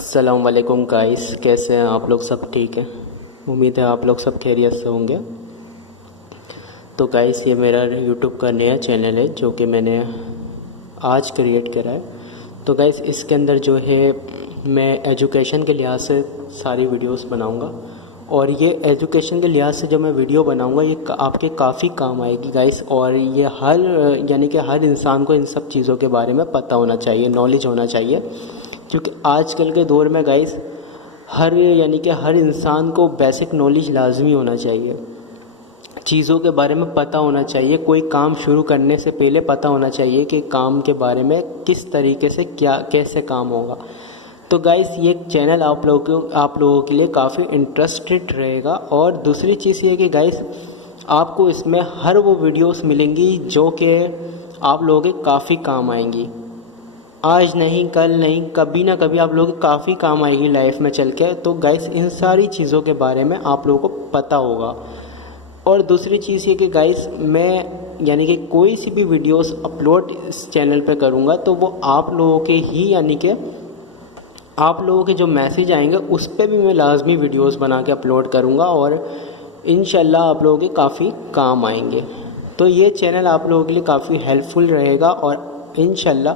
अस्सलाम वालेकुम गाइस, कैसे हैं आप लोग? सब ठीक है? उम्मीद है आप लोग सब खैरियत से होंगे। तो गाइस, ये मेरा यूट्यूब का नया चैनल है जो कि मैंने आज क्रिएट करा है। तो गाइस, इसके अंदर जो है मैं एजुकेशन के लिहाज से सारी वीडियोस बनाऊंगा और ये एजुकेशन के लिहाज से जो मैं वीडियो बनाऊंगा ये आपके काफ़ी काम आएगी गाइस। और ये हर इंसान को इन सब चीज़ों के बारे में पता होना चाहिए, नॉलेज होना चाहिए, क्योंकि आजकल के दौर में गाइस हर इंसान को बेसिक नॉलेज लाजमी होना चाहिए। चीज़ों के बारे में पता होना चाहिए। कोई काम शुरू करने से पहले पता होना चाहिए कि काम के बारे में किस तरीके से कैसे काम होगा। तो गाइस, ये चैनल आप लोगों के लिए काफ़ी इंटरेस्टेड रहेगा। और दूसरी चीज़ ये कि गाइस, आपको इसमें हर वो वीडियोस मिलेंगी जो कि आप लोगों के काफ़ी काम आएंगी। आज नहीं, कल नहीं, कभी ना कभी आप लोगों के काफ़ी काम आएगी लाइफ में चल के। तो गाइस, इन सारी चीज़ों के बारे में आप लोगों को पता होगा। और दूसरी चीज़ ये कि गाइस, मैं कोई सी भी वीडियोस अपलोड इस चैनल पे करूँगा तो वो आप लोगों के ही आप लोगों के जो मैसेज आएंगे उस पर भी मैं लाजमी वीडियोस बना के अपलोड करूँगा और इंशाल्लाह आप लोगों के काफ़ी काम आएंगे। तो ये चैनल आप लोगों के लिए काफ़ी हेल्पफुल रहेगा और इंशाल्लाह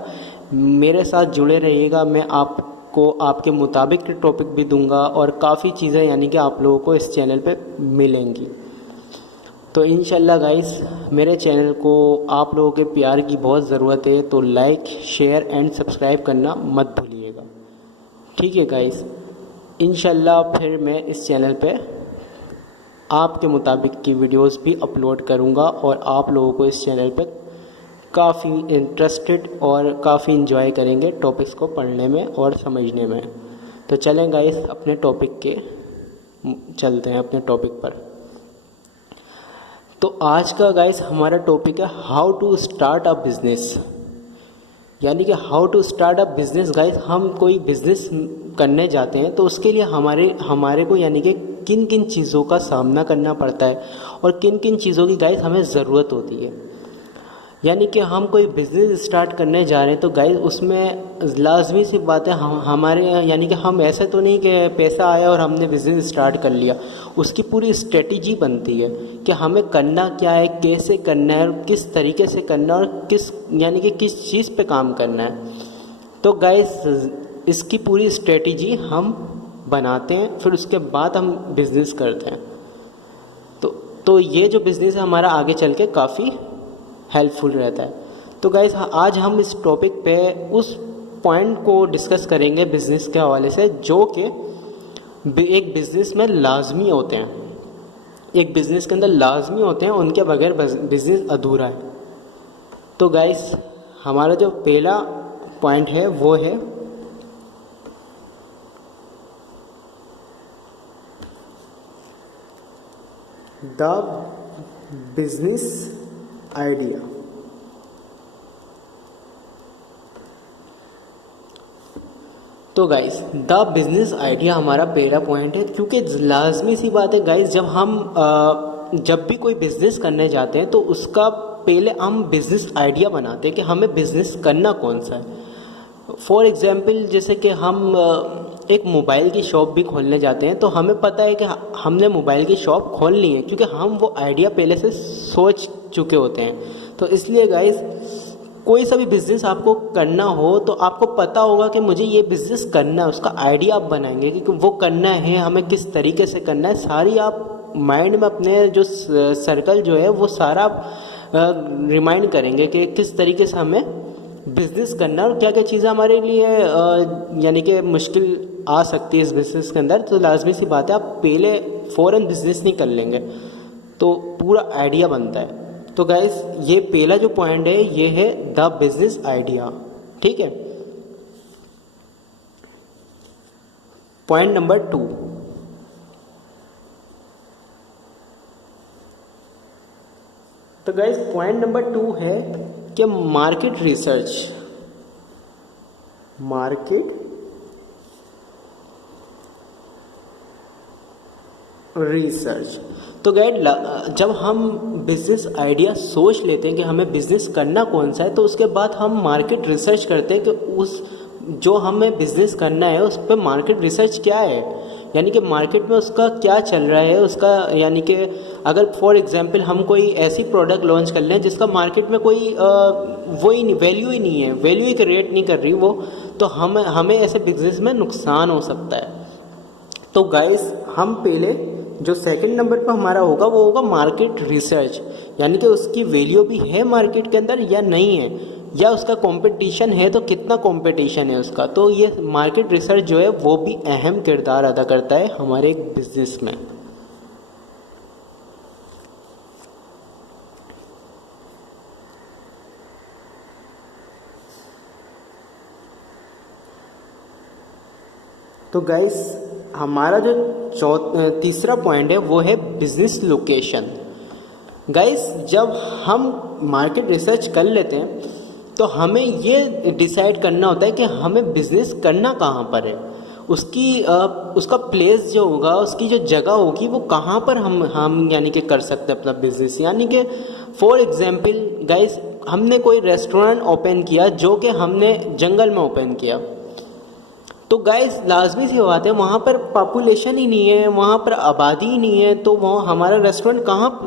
मेरे साथ जुड़े रहिएगा। मैं आपको आपके मुताबिक के टॉपिक भी दूंगा और काफ़ी चीज़ें कि आप लोगों को इस चैनल पे मिलेंगी। तो इंशाल्लाह गाइस, मेरे चैनल को आप लोगों के प्यार की बहुत ज़रूरत है, तो लाइक, शेयर एंड सब्सक्राइब करना मत भूलिएगा। ठीक है गाइस, इंशाल्लाह फिर मैं इस चैनल पे आपके मुताबिक की वीडियोस भी अपलोड करूँगा और आप लोगों को इस चैनल पे काफ़ी इंटरेस्टेड और काफ़ी इंजॉय करेंगे टॉपिक्स को पढ़ने में और समझने में। तो चलें गाइस, चलते हैं अपने टॉपिक पर। तो आज का गाइस हमारा टॉपिक है how to start a business. How to start a business. Guys, हम कोई बिज़नेस करने जाते हैं तो उसके लिए हमारे को किन किन चीज़ों का सामना करना पड़ता है और किन किन चीज़ों की गाइस हमें ज़रूरत होती है। हम कोई बिज़नेस स्टार्ट करने जा रहे हैं तो गाइस उसमें लाजमी सी बात है हमारे हम ऐसे तो नहीं कि पैसा आया और हमने बिज़नेस स्टार्ट कर लिया। उसकी पूरी स्ट्रेटजी बनती है कि हमें करना क्या है, कैसे करना है और किस तरीके से करना है और किस चीज़ पे काम करना है। तो गाइस, इसकी पूरी स्ट्रेटजी हम बनाते हैं, फिर उसके बाद हम बिज़नेस करते हैं। तो ये जो बिज़नेस है हमारा आगे चल के काफ़ी हेल्पफुल रहता है। तो गाइस, आज हम इस टॉपिक पे उस पॉइंट को डिस्कस करेंगे बिज़नेस के हवाले से जो कि एक बिज़नेस में लाजमी होते हैं, एक बिज़नेस के अंदर लाजमी होते हैं, उनके बगैर बिज़नेस अधूरा है। तो गाइस, हमारा जो पहला पॉइंट है वो है द बिज़नेस आइडिया। तो गाइस, द बिज़नेस आइडिया हमारा पहला पॉइंट है, क्योंकि लाजमी सी बात है गाइस, जब भी कोई बिज़नेस करने जाते हैं तो उसका पहले हम बिज़नेस आइडिया बनाते हैं कि हमें बिज़नेस करना कौन सा है। फॉर एग्जांपल, जैसे कि हम एक मोबाइल की शॉप भी खोलने जाते हैं तो हमें पता है कि हमने मोबाइल की शॉप खोलनी है, क्योंकि हम वो आइडिया पहले से सोच चुके होते हैं। तो इसलिए गाइस, कोई सा भी बिज़नेस आपको करना हो तो आपको पता होगा कि मुझे ये बिज़नेस करना है, उसका आइडिया आप बनाएंगे कि वो करना है, हमें किस तरीके से करना है। सारी आप माइंड में अपने जो सर्कल जो है वो सारा रिमाइंड करेंगे कि किस तरीके से हमें बिज़नेस करना और क्या क्या चीज़ें हमारे लिए मुश्किल आ सकती है इस बिज़नेस के अंदर। तो लाजमी सी बात है, आप पहले फ़ौरन बिज़नेस नहीं कर लेंगे तो पूरा आइडिया बनता है। तो गाइस, ये पहला जो पॉइंट है ये है द बिज़नेस आइडिया। ठीक है। पॉइंट नंबर 2, तो गाइस पॉइंट नंबर 2 है कि मार्केट रिसर्च। तो गाइड, जब हम बिज़नेस आइडिया सोच लेते हैं कि हमें बिज़नेस करना कौन सा है, तो उसके बाद हम मार्केट रिसर्च करते हैं कि उस जो हमें बिज़नेस करना है उस पर मार्केट रिसर्च क्या है, यानी कि मार्केट में उसका क्या चल रहा है उसका, यानी कि अगर फॉर एग्जांपल हम कोई ऐसी प्रोडक्ट लॉन्च कर लें जिसका मार्केट में कोई वो ही नहीं, वैल्यू ही नहीं है, वैल्यू ही क्रिएट नहीं कर रही वो, तो हमें ऐसे बिजनेस में नुकसान हो सकता है। तो गाइस हम पहले जो सेकंड नंबर पर हमारा होगा वो होगा मार्केट रिसर्च, यानी कि उसकी वैल्यू भी है मार्केट के अंदर या नहीं है, या उसका कंपटीशन है तो कितना कंपटीशन है उसका। तो ये मार्केट रिसर्च जो है वो भी अहम किरदार अदा करता है हमारे एक बिजनेस में। तो गाइस हमारा जो तीसरा पॉइंट है वो है बिजनेस लोकेशन। गाइस जब हम मार्केट रिसर्च कर लेते हैं तो हमें ये डिसाइड करना होता है कि हमें बिज़नेस करना कहाँ पर है, उसका प्लेस जो होगा, उसकी जो जगह होगी वो कहाँ पर हम यानी कि कर सकते हैं अपना बिज़नेस। यानी कि फॉर एग्जांपल गाइस हमने कोई रेस्टोरेंट ओपन किया जो कि हमने जंगल में ओपन किया, तो गाइस लाजमी सी बात है वहाँ पर पॉपुलेशन ही नहीं है, वहाँ पर आबादी ही नहीं है, तो वहाँ हमारा रेस्टोरेंट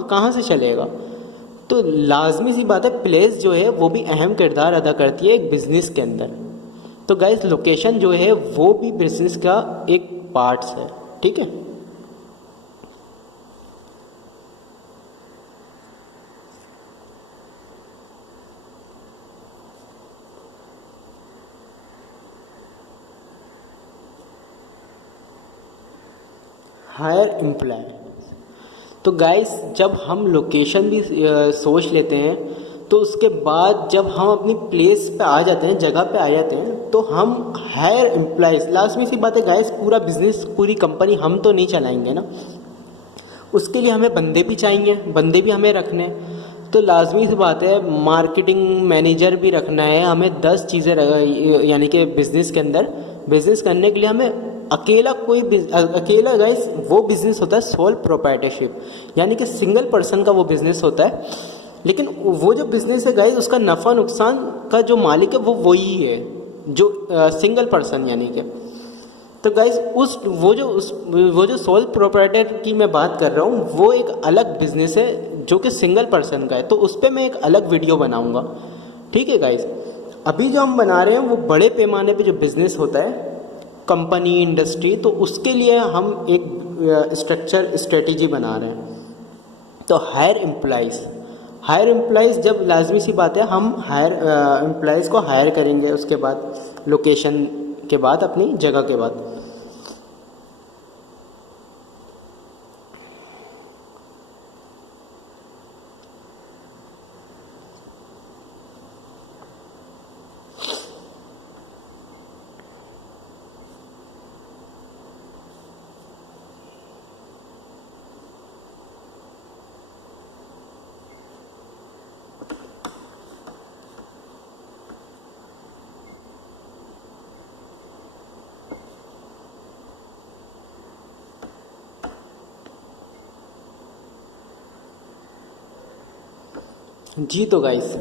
कहाँ से चलेगा। तो लाजमी सी बात है प्लेस जो है वो भी अहम किरदार अदा करती है एक बिज़नेस के अंदर। तो गाइस लोकेशन जो है वो भी बिज़नेस का एक पार्ट्स है, ठीक है। Higher employ. तो गाइस जब हम लोकेशन भी सोच लेते हैं तो उसके बाद जब हम अपनी प्लेस पे आ जाते हैं, जगह पे आ जाते हैं, तो हम हायर एम्प्लॉयज़, लाजमी सी बात है गाइस पूरा बिजनेस पूरी कंपनी हम तो नहीं चलाएंगे ना, उसके लिए हमें बंदे भी चाहिए, बंदे भी हमें रखने। तो लाजमी सी बात है मार्केटिंग मैनेजर भी रखना है हमें, 10 चीज़ें यानी कि बिज़नेस के अंदर बिज़नेस करने के लिए हमें अकेला गाइस वो बिज़नेस होता है सोल प्रोप्राइटरशिप, यानी कि सिंगल पर्सन का वो बिज़नेस होता है। लेकिन वो जो बिज़नेस है गाइस उसका नफ़ा नुकसान का जो मालिक है वो वही है जो सिंगल पर्सन यानी कि। तो गाइस वो जो सोल प्रोप्राइटर की मैं बात कर रहा हूँ वो एक अलग बिज़नेस है जो कि सिंगल पर्सन का है, तो उस पर मैं एक अलग वीडियो बनाऊँगा, ठीक है गाइस। अभी जो हम बना रहे हैं वो बड़े पैमाने पे जो बिज़नेस होता है कंपनी इंडस्ट्री, तो उसके लिए हम एक स्ट्रेटेजी बना रहे हैं। तो हायर एम्प्लॉयज़ जब लाजमी सी बात है हम हायर एम्प्लॉयज़ को हायर करेंगे उसके बाद लोकेशन के बाद अपनी जगह के बाद। जी तो गाइस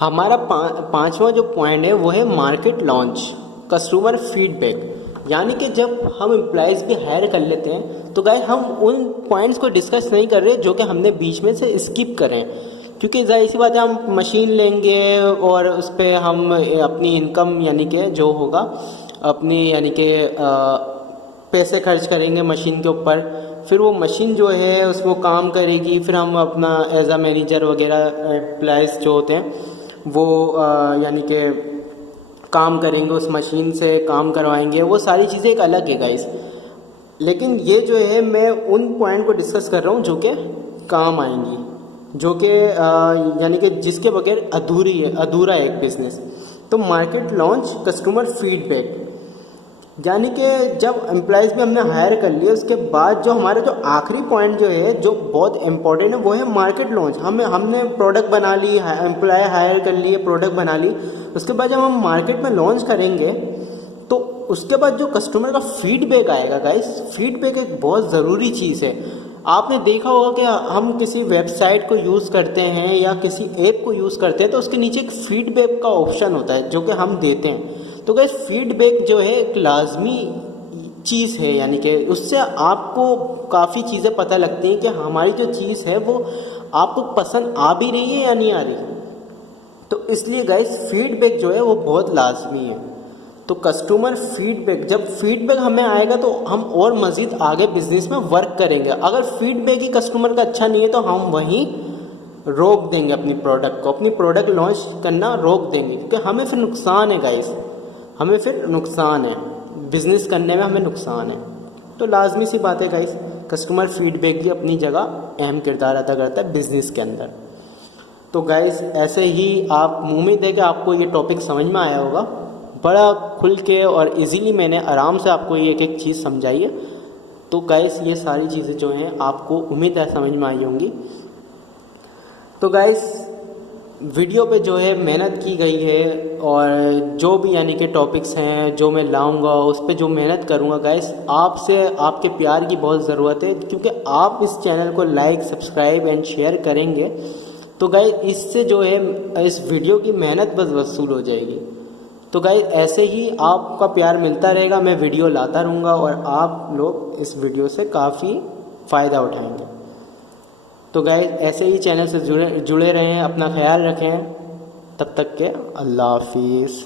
हमारा पांचवा जो पॉइंट है वो है मार्केट लॉन्च, कस्टमर फीडबैक। यानी कि जब हम एम्प्लॉयज़ भी हायर कर लेते हैं तो गाइस हम उन पॉइंट्स को डिस्कस नहीं कर रहे जो कि हमने बीच में से स्किप करें, क्योंकि जाहिर सी बात है हम मशीन लेंगे और उस पर हम अपनी इनकम यानी कि जो होगा अपनी यानी कि पैसे खर्च करेंगे मशीन के ऊपर, फिर वो मशीन जो है उसमें काम करेगी, फिर हम अपना एज अ मैनेजर वगैरह एम्प्लॉयज़ जो होते हैं वो यानी कि काम करेंगे, उस मशीन से काम करवाएंगे, वो सारी चीज़ें एक अलग है गाइस। लेकिन ये जो है मैं उन पॉइंट को डिस्कस कर रहा हूँ जो कि काम आएंगी, जो कि यानी कि जिसके बगैर अधूरा है एक बिज़नेस। तो मार्केट लॉन्च, कस्टमर फीडबैक, यानी कि जब एम्प्लॉयज़ भी हमने हायर कर लिया उसके बाद जो हमारा जो आखिरी पॉइंट जो है जो बहुत इंपॉर्टेंट है वो है मार्केट लॉन्च। हमने प्रोडक्ट बना ली, एम्प्लॉय हायर कर लिए, प्रोडक्ट बना ली, उसके बाद जब हम मार्केट में लॉन्च करेंगे तो उसके बाद जो कस्टमर का फीडबैक आएगा गाइस, फीडबैक एक बहुत ज़रूरी चीज़ है। आपने देखा होगा कि हम किसी वेबसाइट को यूज़ करते हैं या किसी ऐप को यूज़ करते हैं तो उसके नीचे एक फीडबैक का ऑप्शन होता है जो कि हम देते हैं। तो गाइस फीडबैक जो है एक लाजमी चीज़ है, यानी कि उससे आपको काफ़ी चीज़ें पता लगती हैं कि हमारी जो चीज़ है वो आपको पसंद आ भी रही है या नहीं आ रही। तो इसलिए गाइस फीडबैक जो है वो बहुत लाजमी है। तो कस्टमर फीडबैक, जब फीडबैक हमें आएगा तो हम और मज़ीद आगे बिजनेस में वर्क करेंगे। अगर फीडबैक ही कस्टमर का अच्छा नहीं है तो हम वहीं रोक देंगे अपनी प्रोडक्ट को, अपनी प्रोडक्ट लॉन्च करना रोक देंगे, क्योंकि हमें फिर नुकसान है गाइस, हमें फिर नुकसान है, बिज़नेस करने में हमें नुकसान है। तो लाजमी सी बात है गाइस, कस्टमर फीडबैक भी अपनी जगह अहम किरदार अदा करता है बिज़नेस के अंदर। तो गाइस ऐसे ही आप, उम्मीद है कि आपको ये टॉपिक समझ में आया होगा। बड़ा खुल के और इजीली मैंने आराम से आपको ये एक एक चीज़ समझाई है। तो गाइस ये सारी चीज़ें जो हैं आपको उम्मीद है समझ में आई होंगी। तो गाइस वीडियो पे जो है मेहनत की गई है, और जो भी यानी कि टॉपिक्स हैं जो मैं लाऊंगा उस पे जो मेहनत करूंगा गाइस, आपसे आपके प्यार की बहुत ज़रूरत है, क्योंकि आप इस चैनल को लाइक, सब्सक्राइब एंड शेयर करेंगे तो गाइस इससे जो है इस वीडियो की मेहनत बस वसूल हो जाएगी। तो गाइस ऐसे ही आपका प्यार मिलता रहेगा, मैं वीडियो लाता रहूँगा और आप लोग इस वीडियो से काफ़ी फ़ायदा उठाएंगे। तो गाइस ऐसे ही चैनल से जुड़े रहें, अपना ख्याल रखें। तब तक के अल्लाह हाफिज़।